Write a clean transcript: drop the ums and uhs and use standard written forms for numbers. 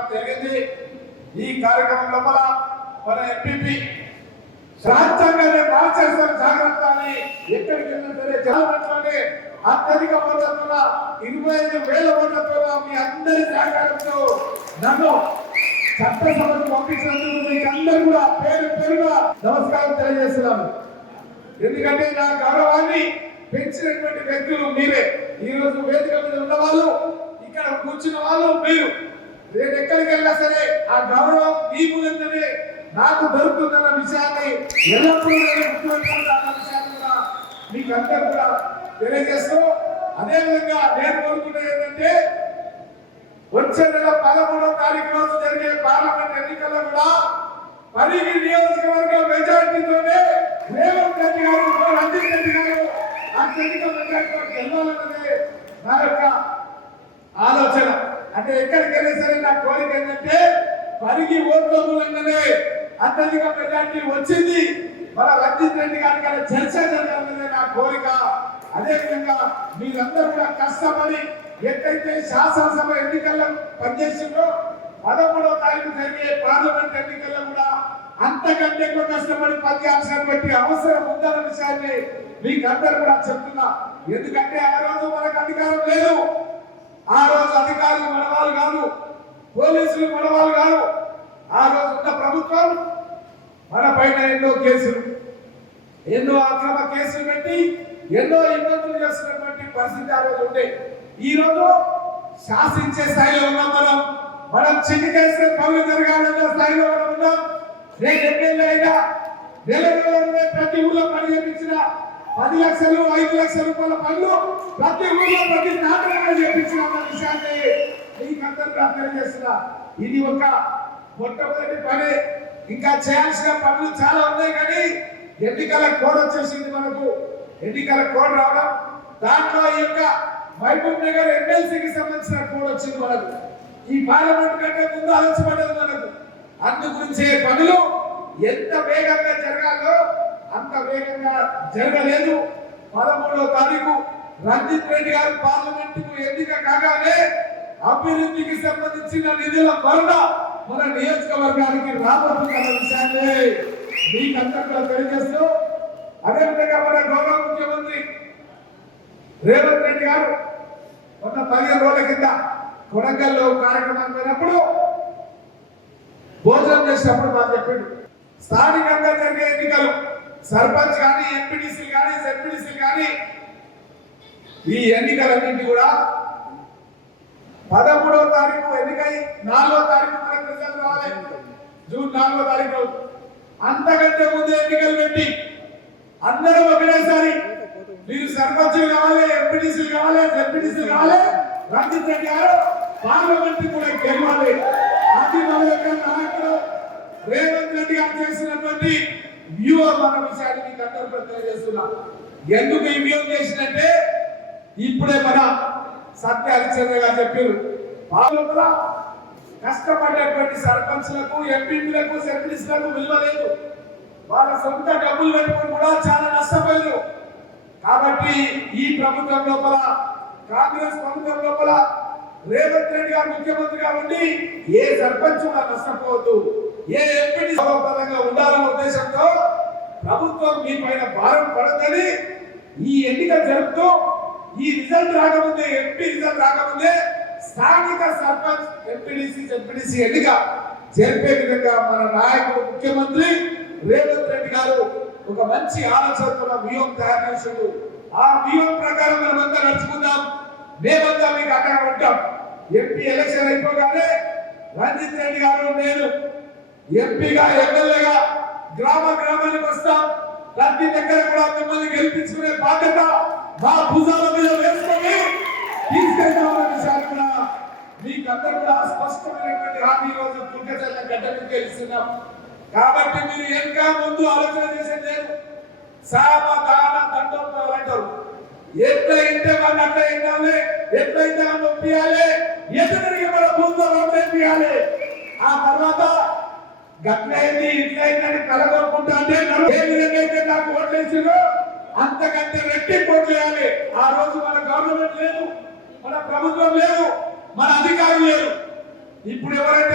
తీసుకోవడం జరిగింది. ఈ కార్యక్రమం లోపల మన ఎంపీ రాజ్యాంగాన్ని మార్చేస్తారు జాగ్రత్త అని ఎక్కడికి వెళ్ళినా సరే జనాలలోనే అత్యధిక ఓట్లతో 25,000 ఓట్లతో మీ అందరి సహకారంతో నన్ను చట్టసభకు పంపించినందుకు మీకు అందరూ కూడా పేరు పేరుగా నమస్కారం తెలియజేస్తున్నాను. ఎందుకంటే నా గౌరవాన్ని పెంచినటువంటి వ్యక్తులు మీరే. ఈ రోజు వేదిక మీద ఉన్న వాళ్ళు, ఇక్కడ కూర్చున్న వాళ్ళు మీరు. నేను ఎక్కడికి వెళ్ళినా సరే ఆ గౌరవం మీ మూలంగానే నాకు దొరుకుతుందన్న విషయాన్ని ఎల్లప్పుడూ నేను గుర్తుపెట్టుకుంటానన్న విషయాన్ని కూడా మీకు అందరూ కూడా తెలియజేస్తూ, అదేవిధంగా నేను కోరుకునేది ఏంటంటే వచ్చే నెల 13వ తారీఖు రోజు జరిగే పార్లమెంట్ ఎన్నికల్లో కూడా పరిగి నియోజకవర్గ మెజార్టీతోనే రేవంత్ రెడ్డి గారు, రంజిత్ రెడ్డి గారు అత్యధిక మెజార్టీతో గెలవాలన్నదే నా యొక్క ఆలోచన. అంటే ఎక్కడికి వెళ్ళినా సరే నా కోరిక ఏంటంటే పరిగి ఓట్ల మూలంగానే అత్యధిక మెజార్టీ వచ్చింది, మన రంజిత్ రెడ్డి గారి గారి చర్చ జరగాలన్నదే నా కోరిక. అదేవిధంగా మీరందరూ కూడా కష్టపడి ఎక్కడైతే శాసనసభ ఎన్నికల్లో పనిచేసిందో 13వ తారీఖు జరిగే పార్లమెంట్ ఎన్నికల్లో కూడా అంతకంటే ఎక్కువ కష్టపడి పనిచేయాల్సిన బట్టి అవసరం ఉందన్న విషయాన్ని మీకు అందరూ కూడా చెప్తున్నా. ఎందుకంటే ఆ రోజు మనకు అధికారం లేదు, ఆ రోజు అధికారులు మనవాళ్ళు కాదు, పోలీసులు మనవాళ్ళు కాదు. ఆ రోజు ఉన్న ప్రభుత్వం మన పైన ఎన్నో కేసులు, ఎన్నో అక్రమ కేసులు పెట్టి ఎన్నో ఇబ్బందులు చేస్తున్నటువంటి పరిస్థితి ఆ రోజు ఉండే. ఈ రోజు శాసించే స్థాయిలో ఉన్నాం మనం చిటికేస్తే పనులు జరగాలన్న స్థాయిలో మనం ఉన్నాం. నేను ఎమ్మెల్యే అయినా నెలలోనే ప్రతి ఊళ్ళో పని చేయించిన 10 లక్షలు 5 లక్షల రూపాయల పనులు ప్రతి ఊళ్ళో ప్రతి నాటకంగా చేయించిన విషయాన్ని మీకందరూ తెలియజేస్తున్నా. ఇది ఒక మొట్టమొదటి పని. ఇంకా చేయాల్సిన పనులు చాలా ఉన్నాయి, కానీ ఎన్నికల కోడ్ వచ్చేసింది. మనకు ఎన్నికల కోడ్ రావడం, దాంట్లో ఈ యొక్క మహబూబ్ నగర్ ఎమ్మెల్సీకి సంబంధించిన కోడ్ వచ్చింది మనకు. ఈ పార్లమెంట్ కంటే ముందు ఆలోచపడ్డది మనకు. అందుగురించే పనులు ఎంత వేగంగా జరగాలో అంత వేగంగా జరగలేదు. 13వ తారీఖు రంజిత్ రెడ్డి గారు పార్లమెంటుకు ఎన్నిక కాగానే అభివృద్ధికి సంబంధించిన నిధుల వరద మన నియోజకవర్గానికి రాబోతున్న విషయాన్ని మీకందరూ కూడా తెలియజేస్తూ, అదేవిధంగా మన గౌరవ ముఖ్యమంత్రి రేవంత్ రెడ్డి గారు మొన్న 15 రోజుల కింద కొడంగల్లో కార్యక్రమం పోయినప్పుడు భోజనం చేసినప్పుడు మాకు చెప్పిండు, స్థానికంగా జరిగే ఎన్నికలు సర్పంచ్ కానీ ఎంపీటీసీ కానీ జెడ్పీటీసీ కానీ ఈ ఎన్నికలన్నింటి కూడా 13వ తారీఖు ఎన్నికై 4వ తారీఖు మనకు రిజల్ట్ రావాలి. జూన్ 4వ తారీఖు అంతకంటే ముందు ఎన్నికలు పెట్టి అందరూ ఒకటేసారి మీరు సర్పంచులు కావాలి, ఎంపీటీసీలు కావాలి, జెడ్పీటీసీలు కావాలి, రంజిత్ రెడ్డి గారు పార్లమెంట్ కూడా గెలవాలి. అది మన యొక్క నాయకుడు రేవంత్ రెడ్డి గారు చేసినటువంటి వ్యూహం అన్న విషయాన్ని మీకు అందరూ తెలియజేస్తున్నా. ఎందుకు ఈ వ్యూహం చేసినట్టే ఇప్పుడే మన సత్య హరిచంద్ర గారు చెప్పారు, పాలకుల కష్టపడేటువంటి సర్పంచ్లకు, ఎంపీలకు, జెడ్పీటీసీలకు విలువ లేదు. వాళ్ళ సొంత డబ్బులు పెట్టుకుని కూడా చాలా నష్టపోయారు. కాబట్టి ఈ ప్రభుత్వం లోపల, కాంగ్రెస్ ప్రభుత్వం లోపల రేవంత్ రెడ్డి గారు ముఖ్యమంత్రిగా ఉండి ఏ సర్పంచ్ కూడా నష్టపోవద్దు, ఏ ఎంపీటీ సౌకర్యంగా ఉండాలన్న ఉద్దేశంతో ప్రభుత్వం మీ పైన భారం పడదని ఈ ఎన్నిక జరుపుతూ, ఈ రిజల్ట్ రాకముందే, ఎంపీ రిజల్ట్ రాకముందే స్థానిక సర్పంచ్, ఎంపీడీసీ, జెడ్పీటీసీ ఎన్నిక జరిపే విధంగా మన నాయకుడు ముఖ్యమంత్రి రేవంత్ రెడ్డి గారు ఒక మంచి ఆలోచనతో వ్యూహం తయారు చేసిండు. ఆ వ్యూహం ప్రకారం మనమంతా నడుచుకుందాం. మేమంతా మీకు అక్కడ ఉంటాం. ఎంపీ ఎలక్షన్ అయిపోగానే రంజిత్ రెడ్డి గారు, నేను ఎంపీగా, ఎమ్మెల్యేగా గ్రామానికి వస్తాం. ప్రతి దగ్గర కూడా మిమ్మల్ని గెలిపించుకునే బాధ్యత మా భుజాల మీద వేసుకొని తీసుకెళ్తామన్న విషయాన్ని కూడా మీకందరూ కూడా స్పష్టమైనటువంటి హామీ రోజు దుర్గజల గడ్డ నుంచి గెలుస్తున్నాం. కాబట్టి మీరు ఇంకా ముందు ఆలోచన చేసేది లేదు. సామధాన దండోపాయాలు అంటారు. ఎట్లయితే వాళ్ళు అట్లా వినాలి, ఎట్లయితే వాళ్ళు ఒప్పియాలి, ఎదురికి మన భూములు ఒప్పియాలి. ఆ తర్వాత గట్లయింది ఇట్లయిందని కలగొట్టుకుంటా అంటే ఏ విధంగా అయితే నాకు ఓట్లేసిందో అంతకంటే రెట్టింపు ఓట్లేయాలి. ఆ రోజు మన గవర్నమెంట్ లేదు, మన ప్రభుత్వం లేదు, మన అధికారం లేదు. ఇప్పుడు ఎవరైతే